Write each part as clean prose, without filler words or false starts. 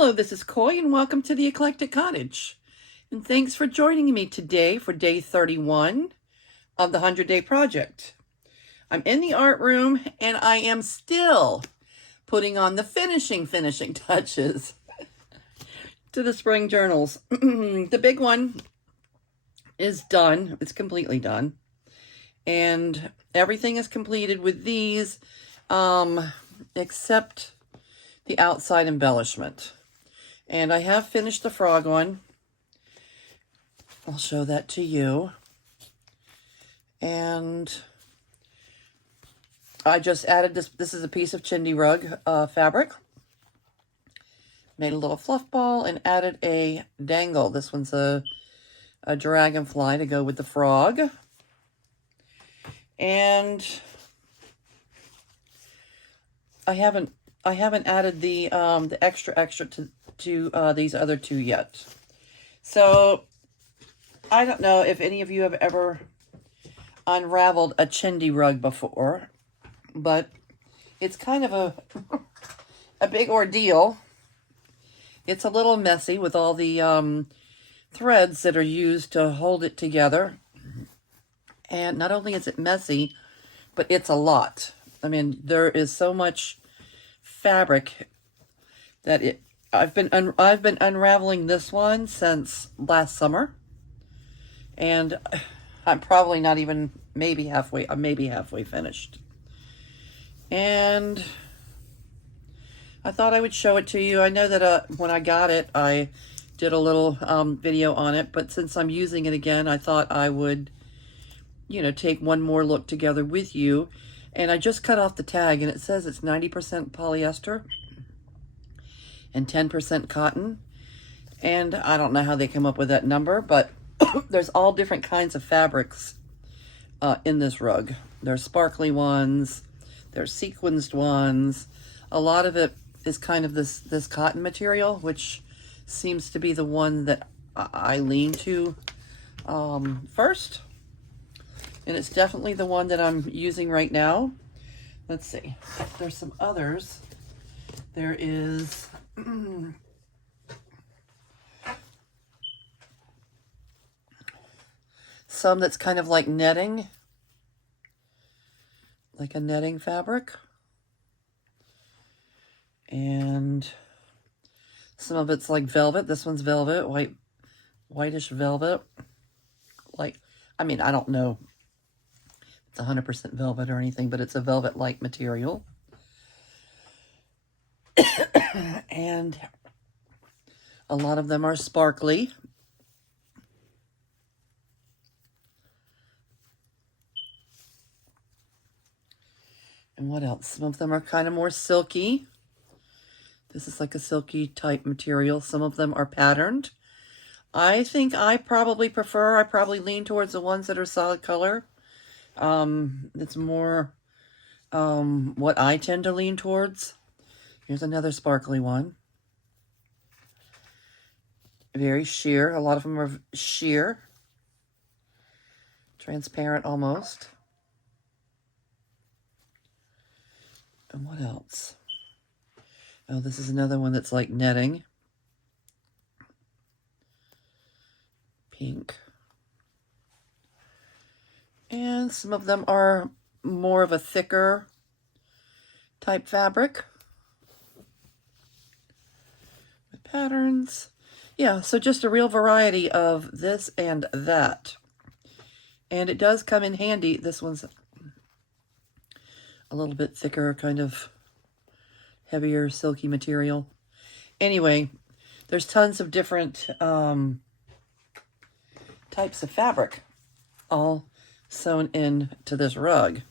Hello, this is Coy, and welcome to the Eclectic Cottage. And thanks for joining me today for day 31 of the 100-Day Project. I'm in the art room, and I am still putting on the finishing touches to the spring journals. The big one is done. It's completely done. And everything is completed with these, except the outside embellishment. And I have finished the frog one. I'll show that to you. And I just added this. This is a piece of Chindi rug fabric. Made a little fluff ball and added a dangle. This one's a dragonfly to go with the frog. And I haven't added the extra to these other two yet. So I don't know if any of you have ever unraveled a Chindi rug before, but it's kind of a big ordeal. It's a little messy with all the threads that are used to hold it together. And not only is it messy, but it's a lot. I mean, there is so much fabric that I've been unraveling this one since last summer, and I'm probably not even maybe halfway finished. And I thought I would show it to you. I know that when I got it, I did a little video on it, but since I'm using it again, I thought I would, take one more look together with you. And I just cut off the tag, and it says it's 90% polyester and 10% cotton. And I don't know how they come up with that number, but there's all different kinds of fabrics in this rug. There's sparkly ones, there's sequenced ones. A lot of it is kind of this cotton material, which seems to be the one that I lean to first. And it's definitely the one that I'm using right now. Let's see. There's some others. There is some that's kind of like netting. Like a netting fabric. And some of it's like velvet. This one's velvet, whitish velvet. I don't know it's 100% velvet or anything, but it's a velvet-like material. And a lot of them are sparkly. And what else? Some of them are kind of more silky. This is like a silky type material. Some of them are patterned. I think I probably lean towards the ones that are solid color. It's more what I tend to lean towards. Here's another sparkly one. Very sheer. A lot of them are sheer. Transparent almost. And what else? Oh, this is another one that's like netting. Pink. And some of them are more of a thicker type fabric with patterns. Yeah, so just a real variety of this and that. And it does come in handy. This one's a little bit thicker, kind of heavier, silky material. Anyway, there's tons of different types of fabric all sewn into this rug.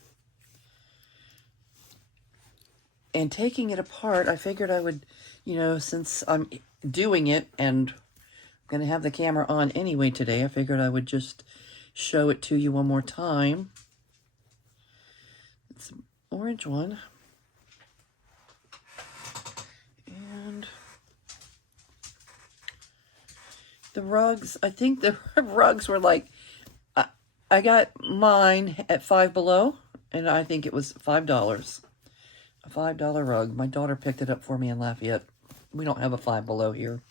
And taking it apart, I figured I would, since I'm doing it and I'm going to have the camera on anyway today, I figured I would just show it to you one more time. It's an orange one. And the rugs, I think the rugs were like, I got mine at Five Below, and I think it was $5. A $5 rug. My daughter picked it up for me in Lafayette. We don't have a Five Below here.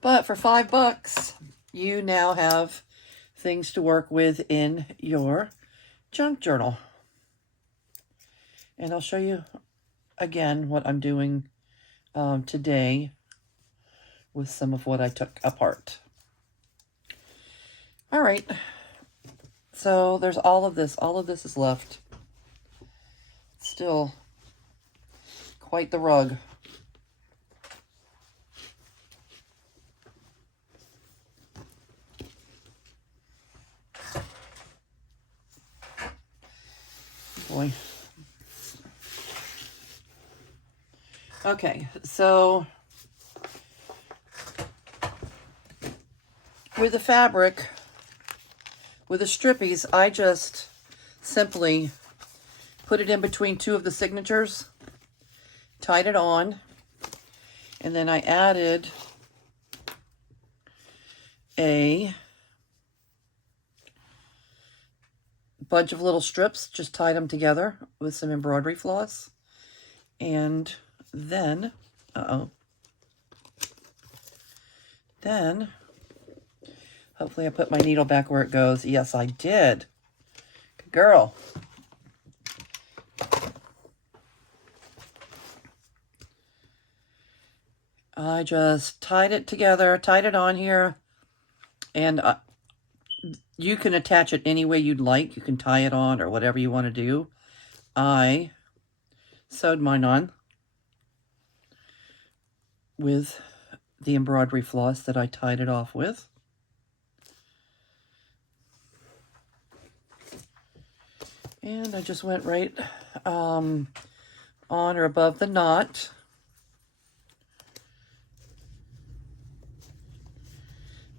But for $5, you now have things to work with in your junk journal. And I'll show you again what I'm doing today with some of what I took apart. All right. So there's all of this. All of this is left. Still quite the rug. Boy. Okay, so with the fabric, with the strippies, I just simply put it in between two of the signatures, tied it on, and then I added a bunch of little strips, just tied them together with some embroidery floss. And then, then, hopefully I put my needle back where it goes. Yes, I did. Good girl. I just tied it together, tied it on here, and you can attach it any way you'd like. You can tie it on or whatever you want to do. I sewed mine on with the embroidery floss that I tied it off with. And I just went right on or above the knot.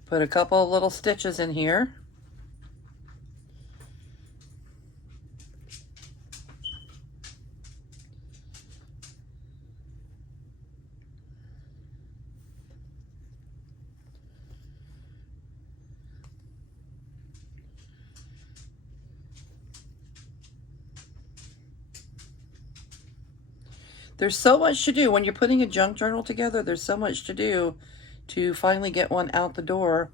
Put a couple of little stitches in here. There's so much to do when you're putting a junk journal together. There's so much to do to finally get one out the door.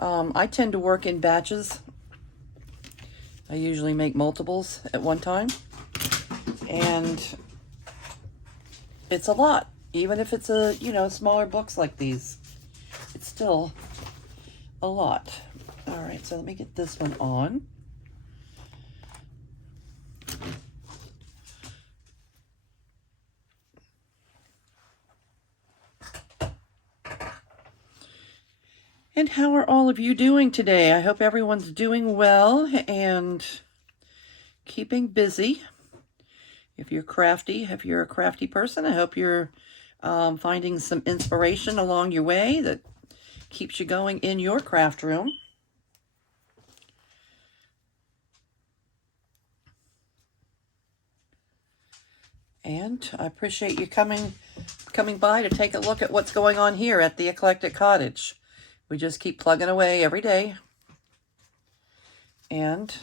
I tend to work in batches. I usually make multiples at one time. And it's a lot. Even if it's a, smaller books like these. It's still a lot. All right, so let me get this one on. And how are all of you doing today? I hope everyone's doing well and keeping busy. If you're crafty, if you're a crafty person, I hope you're finding some inspiration along your way that keeps you going in your craft room. And I appreciate you coming by to take a look at what's going on here at the Eclectic Cottage. We just keep plugging away every day. And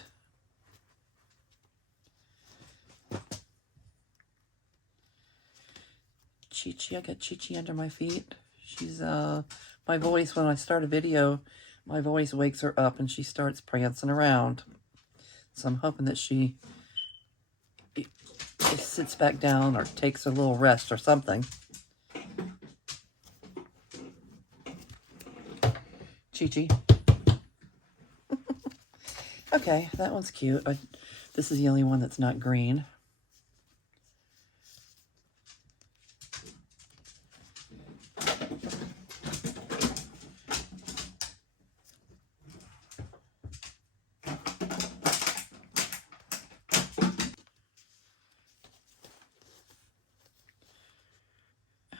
Chi-Chi, I got Chi-Chi under my feet. She's, my voice, when I start a video, my voice wakes her up and she starts prancing around. So I'm hoping that she sits back down or takes a little rest or something. Chi-Chi. Okay, that one's cute. This is the only one that's not green.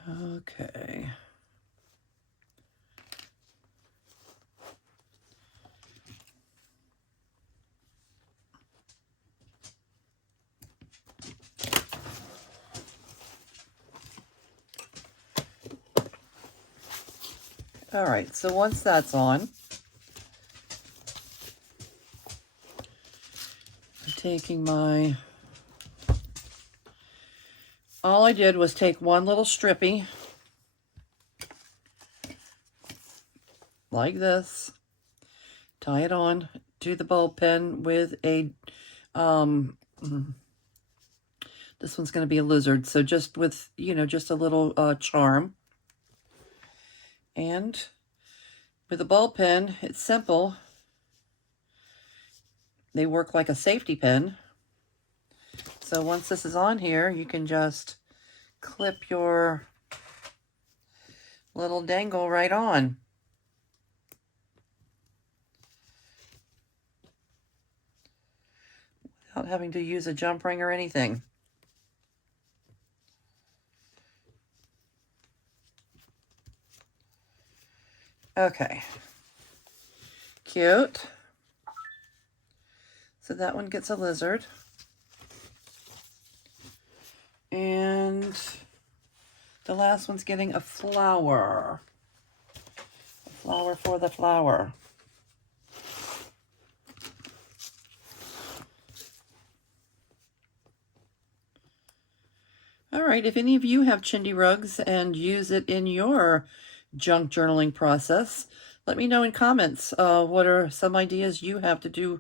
Okay. All right, so once that's on, I'm taking my all I did was take one little strippy, like this, tie it on to the bulb pen with a, this one's going to be a lizard, so just with, just a little charm. And with a bulb pen, it's simple. They work like a safety pin. So once this is on here, you can just clip your little dangle right on. Without having to use a jump ring or anything. Okay. Cute. So that one gets a lizard. And the last one's getting a flower. A flower for the flower. All right, if any of you have Chindi rugs and use it in your junk journaling process, let me know in comments what are some ideas you have to do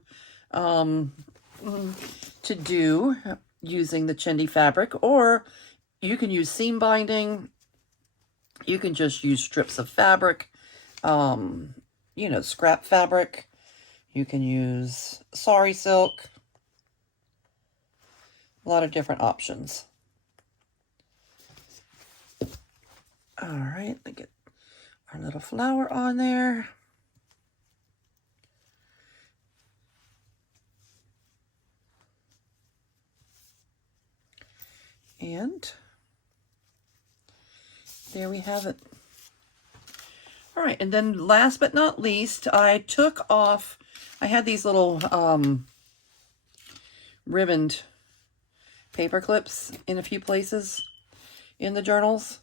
using the Chindi fabric. Or you can use seam binding. You can just use strips of fabric, scrap fabric. You can use sari silk. A lot of different options. All right, let's get our little flower on there. And there we have it. All right, and then last but not least, I took off, I had these little ribboned paper clips in a few places in the journals.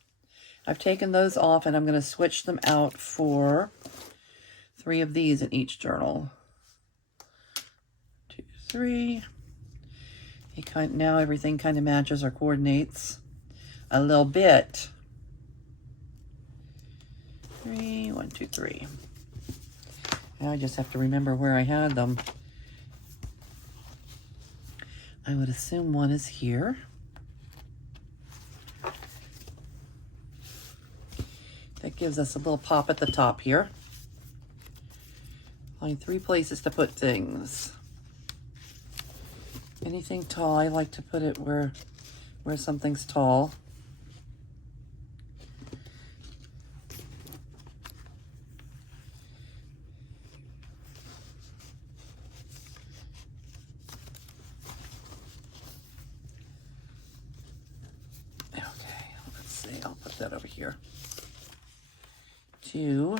I've taken those off, and I'm going to switch them out for 3 of these in each journal. 2, 3. Now everything kind of matches or coordinates a little bit. 3, 1, 2, 3. Now I just have to remember where I had them. I would assume one is here. That gives us a little pop at the top here. Find 3 places to put things. Anything tall, I like to put it where something's tall. Okay, let's see, I'll put that over here. 2.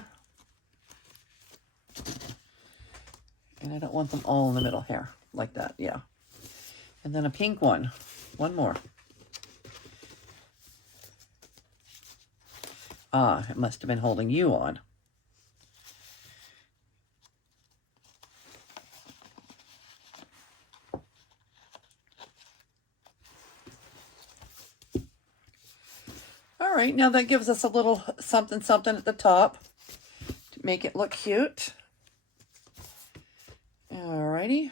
And I don't want them all in the middle here, like that, yeah. And then a pink one. One more. Ah, it must have been holding you on. All right, now that gives us a little something at the top to make it look cute. All righty.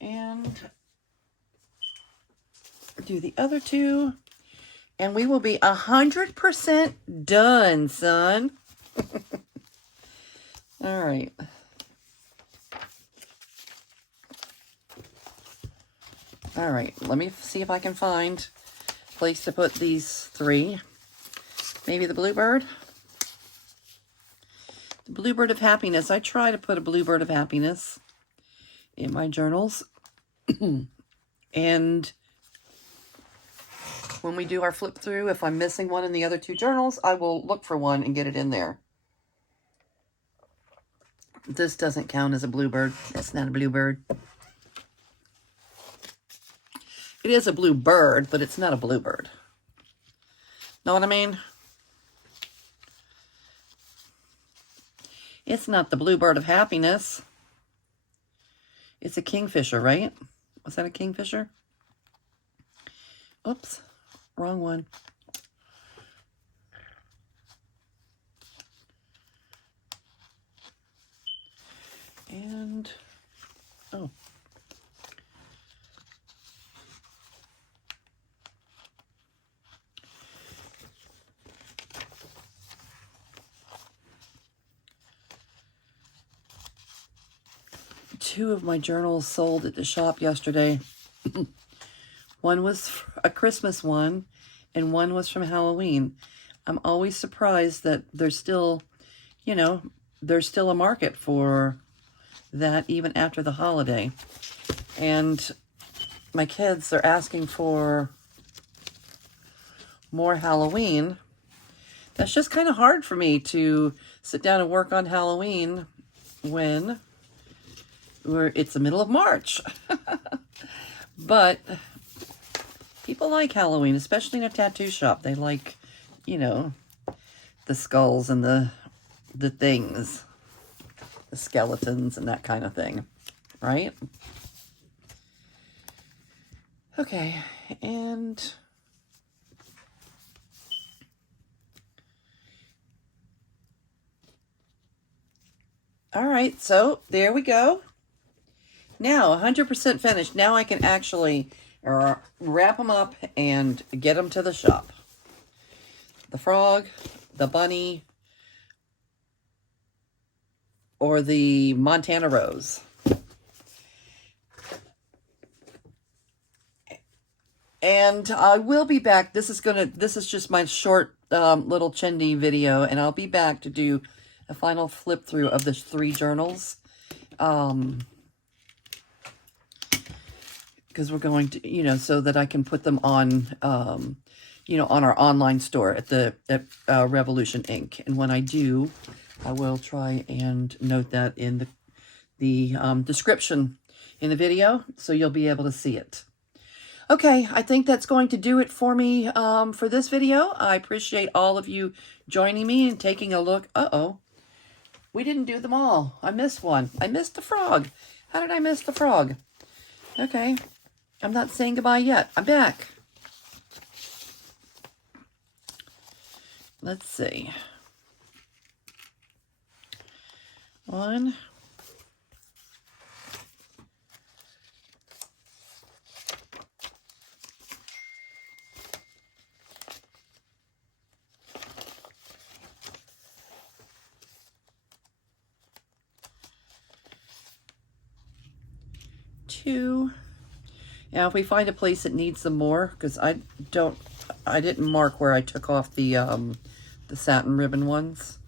And do the other 2. And we will be 100% done, son. All right. All right, let me see if I can find a place to put these 3. Maybe the bluebird. The bluebird of happiness. I try to put a bluebird of happiness in my journals. And when we do our flip through, if I'm missing one in the other 2 journals, I will look for one and get it in there. This doesn't count as a bluebird. That's not a bluebird. It is a blue bird, but it's not a bluebird. Know what I mean? It's not the bluebird of happiness. It's a kingfisher, right? Was that a kingfisher? Oops, wrong one. And, oh. Two of my journals sold at the shop yesterday. One was a Christmas one, and one was from Halloween. I'm always surprised that there's still, you know, there's still a market for that even after the holiday. And my kids are asking for more Halloween. That's just kind of hard for me to sit down and work on Halloween when it's the middle of March. But people like Halloween, especially in a tattoo shop. They like, you know, the skulls and the things, the skeletons and that kind of thing, right? Okay, and all right, so there we go. Now, 100% finished. Now I can actually wrap them up and get them to the shop. The frog, the bunny, or the Montana rose. And I will be back. This is just my short little Chindi video, and I'll be back to do a final flip through of the 3 journals. Because we're going to, you know, so that I can put them on, you know, on our online store at Revolution Ink. And when I do, I will try and note that in the description in the video, so you'll be able to see it. Okay, I think that's going to do it for me for this video. I appreciate all of you joining me and taking a look. Uh-oh, we didn't do them all. I missed one. I missed the frog. How did I miss the frog? Okay. I'm not saying goodbye yet. I'm back. Let's see. 1. 2. Now, if we find a place that needs some more, because I didn't mark where I took off the satin ribbon ones.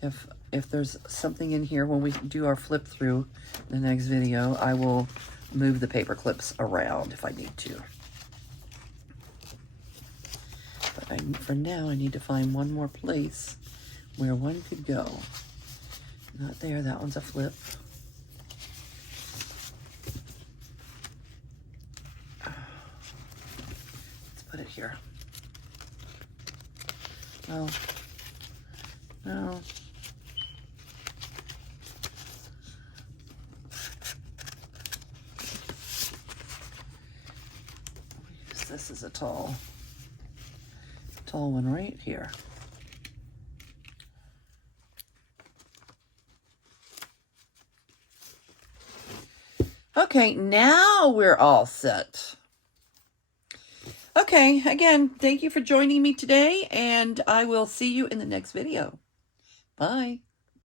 If there's something in here when we do our flip through the next video, I will move the paper clips around if I need to. But for now, I need to find one more place where one could go. Not there. That one's a flip. Put it here. No. No. Use this as a tall one right here. Okay, now we're all set. Okay, again, thank you for joining me today, and I will see you in the next video. Bye.